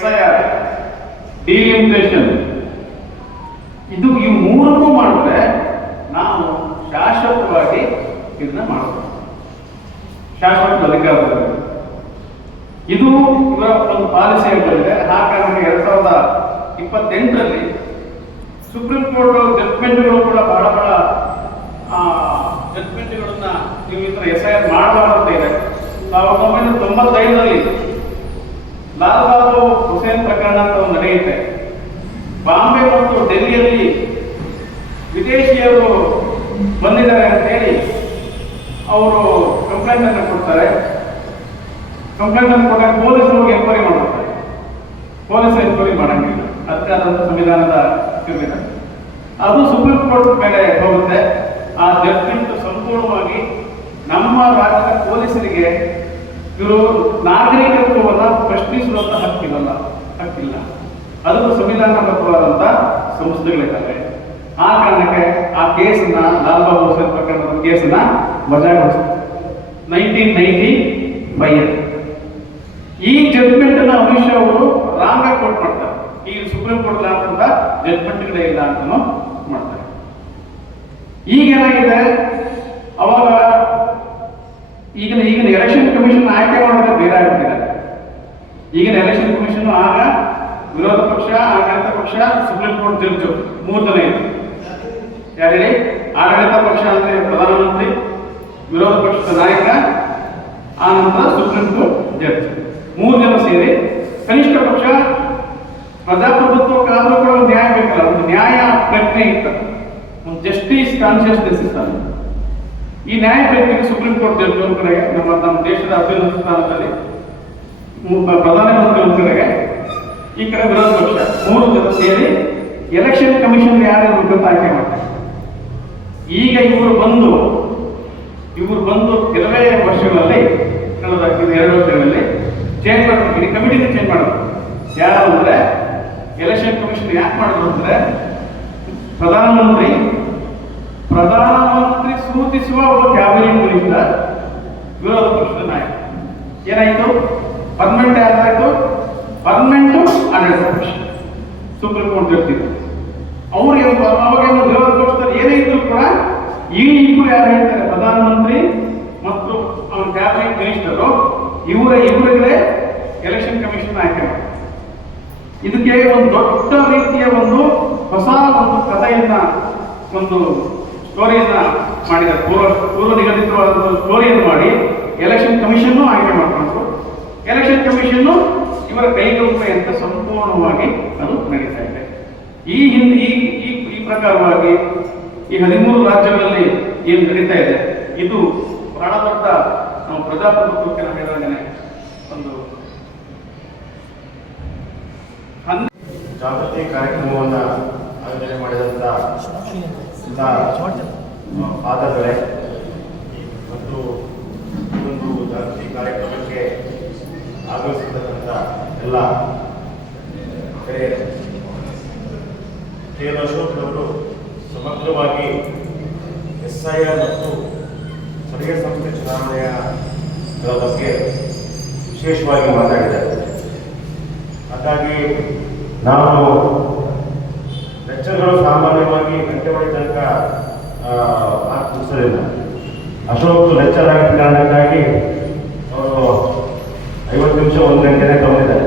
SIR, delimitation, ಇದು ಈ ಮೂರನ್ನೂ ಮಾಡಿದ್ರೆ ನಾವು ಶಾಶ್ವತವಾಗಿ ಇದನ್ನ ಮಾಡಬಹುದು. ಶಾಶ್ವತ ಅಧಿಕಾರ ಇದು ಇವರ ಒಂದು ಪಾಲಿಸಿ ಆಗಿರುತ್ತೆ. ಆ ಕಾರಣಕ್ಕೆ 2028ರಲ್ಲಿ ಸುಪ್ರೀಂ ಕೋರ್ಟ್ ಜಡ್ಜ್ಮೆಂಟ್ಗಳು ಕೂಡ ಬಹಳ ಜಡ್ಜ್ಮೆಂಟ್ಗಳನ್ನ ನೀವು ಈ ಥರ SIR ಮಾಡಬಾರ್ದು ಅಂತ ಇದೆ. 1995ರಲ್ಲಿ ಲಾಲ್ ಬಹದ್ದೂರ್ ಹುಸೇನ್ ಪ್ರಕರಣ ಅಂತ ಒಂದು ನಡೆಯುತ್ತೆ. ಬಾಂಬೆ ಮತ್ತು ಡೆಲ್ಲಿಯಲ್ಲಿ ವಿದೇಶಿಯರು ಬಂದಿದ್ದಾರೆ ಅಂತ ಹೇಳಿ ಅವರು ಕಂಪ್ಲೇಂಟ್ ಅನ್ನು ಕೊಡ್ತಾರೆ. ಕಂಪ್ಲೇಂಟ್ ಅನ್ನು ಕೊಟ್ಟಾಗ ಪೊಲೀಸರು ಎನ್ಕ್ವೈರಿ ಮಾಡ್ತಾರೆ. ಪೊಲೀಸ್ ಎನ್ಕ್ವೈರಿ ಮಾಡಂಗಿಲ್ಲ, ಅದಕ್ಕಾದಂಥ ಸಂವಿಧಾನದ ನಿರ್ಮಿತ. ಅದು ಸುಪ್ರೀಂ ಕೋರ್ಟ್ ಮೇಲೆ ಹೋಗುತ್ತೆ. ಆ ಜಡ್ಜ್ಮೆಂಟ್ ಸಂಪೂರ್ಣವಾಗಿ ನಮ್ಮ ರಾಜ್ಯದ ಪೊಲೀಸರಿಗೆ ಇವರು ನಾಗರಿಕತ್ವವನ್ನು ಪ್ರಶ್ನಿಸುವಂತ ಹಕ್ಕಿಲ್ಲ. ಅದು ಸಂವಿಧಾನಬದ್ಧವಾದಂಥ ಸಂಸ್ಥೆಗಳಿದ್ದಾವೆ. ಆ ಕಾರಣಕ್ಕೆ ಆ ಕೇಸನ್ನ ಲಾಲ್ ಬಹದ್ದೂರ್ ಹುಸೇನ್ ಪ್ರಕರಣದ ಕೇಸನ್ನ ವಜಾಗೊಳಿಸಿದೆ 1995. ಈ ಜಡ್ಜ್ಮೆಂಟ್ ಅನ್ನ ಅಮಿತ್ ಶಾ ಅವರು ರಾಂಗ್ ಆಗಿ ಕೋಟ್ ಮಾಡ್ತಾರೆ. ಈ ಸುಪ್ರೀಂ ಕೋರ್ಟ್ ಅಂತ ಜಡ್ಜ್ಮೆಂಟ್ಗಳೇ ಇಲ್ಲ ಅಂತ ಮಾಡ್ತಾರೆ. ಈಗೇನಾಗಿದೆ, ಅವಾಗ ಈಗಿನ ಎಲೆಕ್ಷನ್ ಕಮಿಷನ್ ಆಯ್ಕೆ ಮಾಡೋದೇ ಬೇರೆ ಆಗ್ಬಿಟ್ಟಿದೆ. ಈಗಿನ ಎಲೆಕ್ಷನ್ ಕಮಿಷನ್ ಆಗ ವಿರೋಧ ಪಕ್ಷ, ಆಡಳಿತ ಪಕ್ಷ, ಸುಪ್ರೀಂ ಕೋರ್ಟ್ ಜಡ್ಜು 3 ಜನ ಇದೆ. ಯಾರೇಳಿ? ಆಡಳಿತ ಪಕ್ಷ ಅಂದ್ರೆ ಪ್ರಧಾನಮಂತ್ರಿ, ವಿರೋಧ ಪಕ್ಷದ ನಾಯಕ, ಆ ನಂತರ ಸುಪ್ರೀಂ ಕೋರ್ಟ್ ಜಡ್ಜ್, 3 ಜನ ಸೇರಿ ಕನಿಷ್ಠ ಪಕ್ಷ ಪ್ರಜಾಪ್ರಭುತ್ವಕ್ಕಾದ್ರೂ ಕೂಡ ಒಂದು ನ್ಯಾಯ ಬೇಕಲ್ಲ, ಒಂದು ನ್ಯಾಯ ಪ್ರಜ್ಞೆ ಇರ್ತದೆ, ಒಂದು ಜಸ್ಟಿಸ್ ಕಾನ್ಶಿಯಸ್ನೆಸ್ ಇರ್ತದೆ. ಈ ನ್ಯಾಯ ಪ್ರಜ್ಞೆಗೆ ಸುಪ್ರೀಂ ಕೋರ್ಟ್ ಜಡ್ಜ್ ಒಂದ್ ಕಡೆಗೆ, ನಮ್ಮ ದೇಶದ ಅತ್ಯುನ್ನತ ಸ್ಥಾನದಲ್ಲಿ ಪ್ರಧಾನಮಂತ್ರಿ ಒಂದ್ ಕಡೆಗೆ, ಈ ಕಡೆ ವಿರೋಧ ಪಕ್ಷ 3 ಜನ ಸೇರಿ ಎಲೆಕ್ಷನ್ ಕಮಿಷನ್ ಯಾರು ಅಂತ ಆಯ್ಕೆ ಮಾಡ್ತಾರೆ. ಈಗ ಇವರು ಬಂದು ಕೆಲವೇ ವರ್ಷಗಳಲ್ಲಿ, ಕಳೆದ 2 ವರ್ಷಗಳಲ್ಲಿ ಚೇಂಜ್ ಮಾಡಬೇಕು, ಈ ಕಮಿಟಿನ ಚೇಂಜ್ ಮಾಡಬೇಕು. ಯಾರು ಅಂದ್ರೆ ಎಲೆಕ್ಷನ್ ಕಮಿಷನ್ ಯಾಕೆ ಮಾಡಿದ್ರು ಅಂದ್ರೆ ಪ್ರಧಾನಮಂತ್ರಿ ಸೂಚಿಸುವ ಒಬ್ಬ ಕ್ಯಾಬಿನೆಟ್ ಮಿನಿಸ್ಟರ್, ವಿರೋಧ ಪಕ್ಷದ ನಾಯಕ. ಏನಾಯ್ತು? ಪರ್ಮನೆಂಟ್ ಯಾರಾಯ್ತು? ಪರ್ಮನೆಂಟ್ ಆಡಳಿತ ಪಕ್ಷ ಸುಪ್ರೀಂ ಕೋರ್ಟ್ ಜಡ್ಜಿದ್ರು. ಅವ್ರಿಗೆ ಅವಾಗೇನು ವಿರೋಧ ಪಕ್ಷದಲ್ಲಿ ಏನೇ ಇದ್ರು ಕೂಡ ಈ ಇಬ್ಬರು ಯಾರು ಹೇಳ್ತಾರೆ, ಪ್ರಧಾನಮಂತ್ರಿ ಮತ್ತು ಅವನ ಕ್ಯಾಬಿನೆಟ್ ಮಿನಿಸ್ಟರು, ಇವರಿಗೆ ಎಲೆಕ್ಷನ್ ಕಮಿಷನ್ ಆಯ್ಕೆ ಮಾಡಿ. ಇದಕ್ಕೆ ಒಂದು ದೊಡ್ಡ ರೀತಿಯ ಒಂದು ಹೊಸ ಒಂದು ಕಥೆಯನ್ನ, ಒಂದು ಸ್ಟೋರಿಯನ್ನ ಮಾಡಿದ್ದಾರೆ. ಪೂರ್ವ ನಿಗದಿತವಾದ ಸ್ಟೋರಿಯನ್ನು ಮಾಡಿ ಎಲೆಕ್ಷನ್ ಕಮಿಷನ್ ಆಯ್ಕೆ ಮಾಡ್ಕೊಂಡು, ಎಲೆಕ್ಷನ್ ಕಮಿಷನ್ ಇವರ ಕೈಗೊಳ್ಳುವೆ ಅಂತ ಸಂಪೂರ್ಣವಾಗಿ ಅದು ನಡೀತಾ ಇದೆ. ಈ ಪ್ರಕಾರವಾಗಿ ಈ 13 ರಾಜ್ಯಗಳಲ್ಲಿ ಏನು ನಡೀತಾ ಇದೆ, ಇದು ಬಹಳ ದೊಡ್ಡ ನಾವು ಪ್ರಜಾಪ್ರಭುತ್ವಕ್ಕೆ ನಾವು ಹೇಳಿದಾಗೇನೆ ಒಂದು ಜಾಗೃತಿ ಕಾರ್ಯಕ್ರಮವನ್ನು ಆಯೋಜನೆ ಮಾಡಿದಂಥ ಫಾದರ್ಗಳೇ ಮತ್ತು ಈ ಒಂದು ಜಾಗೃತಿ ಕಾರ್ಯಕ್ರಮಕ್ಕೆ ಆಗಮಿಸಿರ್ತಕ್ಕಂಥ ಎಲ್ಲ ಕೆ ಎಲ್ ಅಶೋಕ್ ಅವರು ಸಮಗ್ರವಾಗಿ SIR ಮತ್ತು ಸ್ಥಳೀಯ ಸಂಸ್ಥೆ ಚುನಾವಣೆಯ ಬಗ್ಗೆ ವಿಶೇಷವಾಗಿ ಮಾತಾಡಿದ್ದಾರೆ. ಹಾಗಾಗಿ ನಾವು ಲೆಕ್ಚರ್ಗಳು ಸಾಮಾನ್ಯವಾಗಿ ಗಂಟೆ ಹೊಡೆ ತನಕ ಮಾತು ಮುಗಿಸೋದಿಲ್ಲ. ಅಶೋಕ್ ಲೆಕ್ಚರ್ ಆಗಿದ್ದ ಕಾರಣಕ್ಕಾಗಿ ಅವರು 50 ನಿಮಿಷ 1 ಗಂಟೆನೇ ತಗೊಂಡಿದ್ದಾರೆ.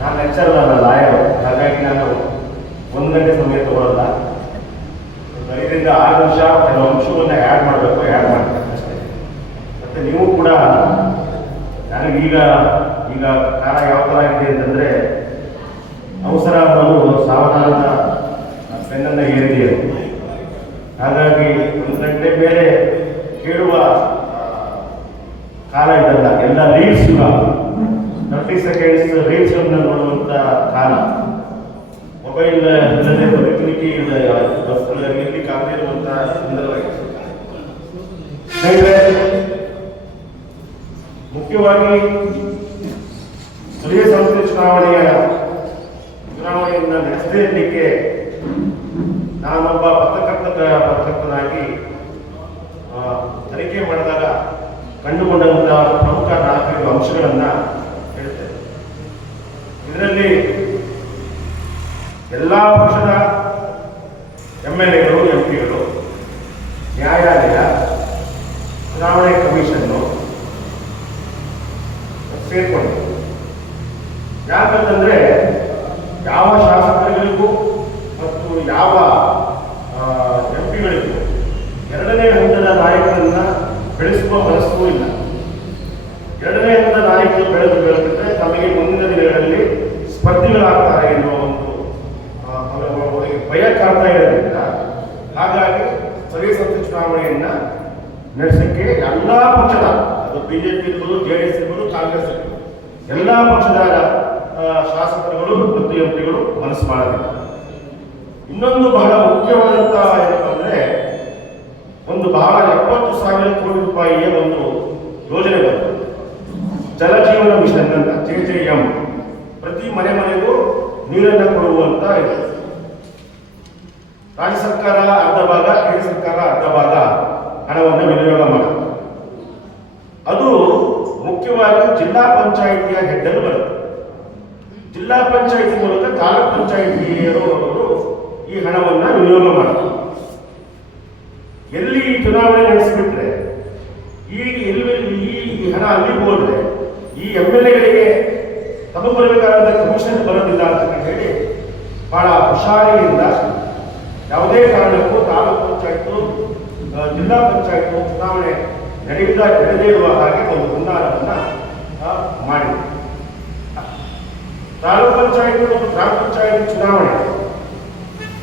ನಾನು ಲೆಕ್ಚರ್ ಅಲ್ಲ, ಲಾಯರ್. ಹಾಗಾಗಿ ನಾನು 1 ಗಂಟೆ ಸಮಯ ತಗೊಳ್ಳಲ್ಲ. 5 ರಿಂದ 6 ನಿಮಿಷ ಕೆಲವು ಅಂಶವನ್ನು ಆ್ಯಡ್ ಮಾಡಬೇಕು ಅಷ್ಟೇ. ಮತ್ತು ನೀವು ಕೂಡ ನನಗೀಗ ಕಾಲ ಯಾವ ಥರ ಆಗಿದೆ ಅಂತಂದರೆ, ಅವಸರ ಅನ್ನೋದು ಸಾವಧಾನದ ಪೆನ್ನನ್ನು ಏರಿದೆಯರು. ಹಾಗಾಗಿ 1 ಗಂಟೆ ಮೇಲೆ ಕೇಳುವ ಕಾಲ ಇದಲ್ಲ. ಎಲ್ಲ ರೀಲ್ಸ್, 30 ಸೆಕೆಂಡ್ಸ್ ರೀಲ್ಸ್ಗಳನ್ನ ನೋಡುವಂಥ ಕಾಲ. ಮೊಬೈಲ್ ಇಲ್ಲದೆ ಬದುಕಲಿಕ್ಕೆ ಬಸ್ಗಳಾಗದೇ ಇರುವಂಥ ಸಂದರ್ಭವಾಗಿದೆ. ಮುಖ್ಯವಾಗಿ ಸ್ಥಳೀಯ ಸಂಸ್ಥೆ ಚುನಾವಣೆಯನ್ನು ನಡೆಸದೇ ಇರಲಿಕ್ಕೆ ನಾನೊಬ್ಬ ಪತ್ರಕರ್ತನಾಗಿ ತನಿಖೆ ಮಾಡಿದಾಗ ಕಂಡುಕೊಂಡಂತಹ ಪ್ರಮುಖ 4 ಅಂಶಗಳನ್ನು ಹೇಳ್ತೇನೆ. ಇದರಲ್ಲಿ ಇದರಲ್ಲಿ ಎಲ್ಲ ಪಕ್ಷದ MLAಗಳು MP ಗಳು ನ್ಯಾಯಾಲಯ ಚುನಾವಣೆ ಕಮಿಷನ್ನು ಸೇರ್ಕೊಂಡಿದೆ. ಯಾಕಂತಂದ್ರೆ ಯಾವ ಶಾಸಕರಿಗೂ ಮತ್ತು ಯಾವ MP ಗಳಿಗೂ ಎರಡನೇ ಹಂತದ ನಾಯಕರನ್ನ ಬೆಳೆಸುವ ಮನಸ್ಸೂ ಇಲ್ಲ. ಎರಡನೇ ಹಂತದ ನಾಯಕರು ಬೆಳೆದಿದ್ರೆ ತಮಗೆ ಮುಂದಿನ ದಿನಗಳಲ್ಲಿ ಸ್ಪರ್ಧಿಗಳಾಗ್ತಾರೆ ಎನ್ನುವ ಒಂದು ಅವರಿಗೆ ಭಯ ಕಾಡ್ತಾ ಇರೋದ್ರಿಂದ ಹಾಗಾಗಿ ಸ್ಥಳೀಯ ಸಂಸ್ಥೆ ಚುನಾವಣೆಯನ್ನ ನಡೆಸಕ್ಕೆ ಎಲ್ಲಾ ಪಕ್ಷದ, ಅದು ಬಿಜೆಪಿ ಇರ್ಬೋದು, JDS ಇರ್ಬೋದು, ಕಾಂಗ್ರೆಸ್ ಇರ್ಬೋದು, ಎಲ್ಲಾ ಪಕ್ಷದ ಶಾಸಕರುಗಳು ಮತ್ತು MP ಗಳು ಮನಸ್ಸು ಮಾಡಲಿಲ್ಲ. ಇನ್ನೊಂದು ಬಹಳ ಮುಖ್ಯವಾದಂತ ಏನಪ್ಪ ಅಂದ್ರೆ, ಒಂದು ಬಹಳ 70,000 ಕೋಟಿ ರೂಪಾಯಿಯ ಒಂದು ಯೋಜನೆ ಬಂತು, ಜಲಜೀವನ ಮಿಷನ್ ಅಂತ, JJM. ಪ್ರತಿ ಮನೆಗೂ ನೀರನ್ನು ಕೊಡುವಂತ ಇದೆ. ರಾಜ್ಯ ಸರ್ಕಾರ ಅರ್ಧ ಭಾಗ, ಕೇಂದ್ರ ಸರ್ಕಾರ ಅರ್ಧ ಭಾಗ ಹಣವನ್ನು ವಿನಿಯೋಗ ಮಾಡುತ್ತೆ. ಅದು ಮುಖ್ಯವಾಗಿ ಜಿಲ್ಲಾ ಪಂಚಾಯಿತಿಯ ಹೆಡ್ಡಲ್ಲಿ ಬರುತ್ತೆ. ಜಿಲ್ಲಾ ಪಂಚಾಯಿತಿ ಮೂಲಕ ತಾಲೂಕ್ ಪಂಚಾಯಿತಿಯವರು ಈ ಹಣವನ್ನು ವಿನಿಯೋಗ ಮಾಡ್ತಾರೆ. ಎಲ್ಲಿ ಚುನಾವಣೆ ನಡೆಸಿಬಿಟ್ರೆ ಈ ಹಣ ಅಲ್ಲಿಗೆ ಹೋದ್ರೆ ಈ MLAಗಳಿಗೆ ತಮಗೆ ಬರಬೇಕಾದ ಕಮಿಷನ್ ಬರೋದಿಲ್ಲ ಅಂತ ಹೇಳಿ ಬಹಳ ಹುಷಾರಿಯಿಂದ ಯಾವುದೇ ಕಾರಣಕ್ಕೂ ತಾಲೂಕು ಪಂಚಾಯತ್, ಜಿಲ್ಲಾ ಪಂಚಾಯತ್ ಚುನಾವಣೆ ನಡೆಯದೇ ಇರುವ ಹಾಗೆ ಒಂದು ಹುನ್ನಾರವನ್ನ ಮಾಡಿದೆ. ತಾಲೂಕು ಪಂಚಾಯತ್ ಮತ್ತು ಗ್ರಾಮ ಪಂಚಾಯತ್ ಚುನಾವಣೆ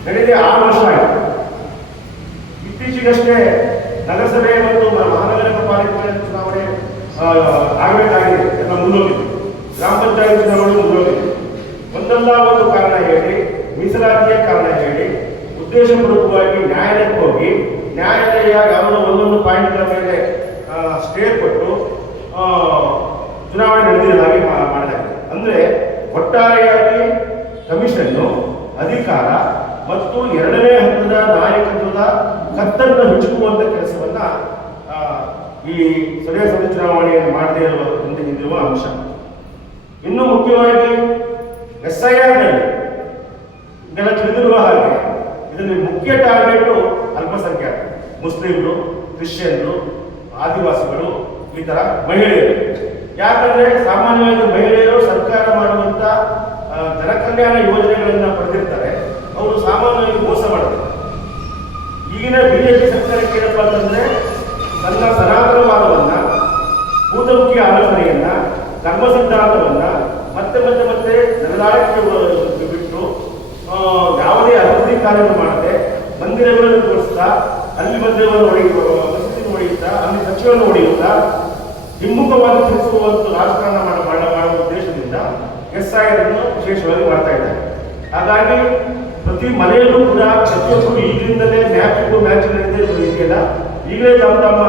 ನಡೆದೇ 6 ವರ್ಷ ಆಯಿತು. ಇತ್ತೀಚೆಗಷ್ಟೇ ನಗರಸಭೆ ಮತ್ತು ಮಹಾನಗರ ಪಾಲಿಕೆ ಚುನಾವಣೆ ಆಗಬೇಕಾಗಿದೆ, ಎಲ್ಲ ಮುಂದೋಗಿದೆ. ಗ್ರಾಮ ಪಂಚಾಯತ್ ಚುನಾವಣೆ ಮುಂದೋಗಿದೆ. ಒಂದಲ್ಲ ಒಂದು ಕಾರಣ ಹೇಳಿ, ಮೀಸಲಾತಿಯ ಕಾರಣ ಹೇಳಿ, ಉದ್ದೇಶಪೂರ್ವಕವಾಗಿ ನ್ಯಾಯಾಲಯಕ್ಕೆ ಹೋಗಿ ನ್ಯಾಯಾಲಯ ಯಾವುದೋ ಒಂದೊಂದು ಪಾಯಿಂಟ್ಗಳ ಮೇಲೆ ಸ್ಟೇ ಕೊಟ್ಟು ಚುನಾವಣೆ ನಡೆದಿದ ಹಾಗೆ ಮಾಡಲಾಗಿದೆ. ಅಂದ್ರೆ ಒಟ್ಟಾರೆಯಾಗಿ ಕಮಿಷನ್ನು ಅಧಿಕಾರ ಮತ್ತು ಎರಡನೇ ಹಂತದ ನಾಯಕತ್ವದ ಕತ್ತನ್ನು ಹೆಚ್ಚುವಂತ ಕೆಲಸವನ್ನ ಈ ಸ್ಥಳೀಯ ಸಂಸ್ಥೆ ಚುನಾವಣೆಯನ್ನು ಮಾಡದೇ ಹಿಂದಿರುವ ಅಂಶ. ಇನ್ನು ಮುಖ್ಯವಾಗಿ SIR ನಲ್ಲಿ ಇದೆಲ್ಲ ತಿಳಿದಿರುವ ಹಾಗೆ ಇದರಲ್ಲಿ ಮುಖ್ಯ ಟಾರ್ಗೆಟ್ ಅಲ್ಪಸಂಖ್ಯಾತ, ಮುಸ್ಲಿಮರು, ಕ್ರಿಶ್ಚಿಯನ್ರು, ಆದಿವಾಸಿಗಳು, ಈ ತರ ಮಹಿಳೆಯರು. ಯಾಕಂದ್ರೆ ಸಾಮಾನ್ಯವಾಗಿ ಮಹಿಳೆಯರು ಸರ್ಕಾರ ಮಾಡುವಂತ ಜನಕಲ್ಯಾಣ ಯೋಜನೆಗಳನ್ನ ಪಡೆದಿರ್ತಾರೆ. ಅವರು ಸಾಮಾನ್ಯವಾಗಿ ಮೋಸ ಮಾಡ್ತಾರೆ. ಈಗಿನ ಬಿಜೆಪಿ ಸರ್ಕಾರಕ್ಕೆ ಏನಪ್ಪಾ ಅಂತಂದ್ರೆ, ತನ್ನ ಸನಾತನವಾದವನ್ನ, ಭೂತಮುಖಿ ಆಲೋಚನೆಯನ್ನ, ಧರ್ಮ ಸಿದ್ಧಾಂತವನ್ನ ಮತ್ತೆ ಮತ್ತೆ ಮತ್ತೆ ನಡೆದಾಡಕ್ಕೆ ಬಿಟ್ಟು ಯಾವುದೇ ಅಭಿವೃದ್ಧಿ ಕಾರ್ಯವನ್ನು ಮಾಡದೆ ಮಂದಿರಗಳನ್ನು ತೋರಿಸ್ತಾ, ಅಲ್ಲಿ ಮಂದಿರವನ್ನು ಮಸೀದಿ ಹೊಡೆಯುತ್ತಾ, ಅಲ್ಲಿ ಸಚಿವರನ್ನು ಹೊಡೆಯುತ್ತಾ, ಹಿಮ್ಮುಖವಾಗಿ ತಿಳಿಸುವಂತ ರಾಜಕಾರಣ ಮಾಡುವ ಉದ್ದೇಶದಿಂದ SIR ಅನ್ನು ವಿಶೇಷವಾಗಿ ಮಾಡ್ತಾ ಇದ್ದಾರೆ. ಹಾಗಾಗಿ ಪ್ರತಿ ಮನೆಯಲ್ಲೂ ಕೂಡ ಪ್ರತಿಯೊಬ್ಬರು ಈಗಿನಿಂದಲೇ ಮ್ಯಾಚ್ ಇದೆಯಲ್ಲ, ಈಗಲೇ ತಮ್ಮ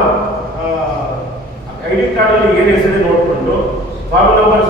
ID ಕಾರ್ಡ್ ಅಲ್ಲಿ ಏನು ಹೆಸರು ನೋಡಿಕೊಂಡು ಫಾರ್ಮ್ ನಂಬರ್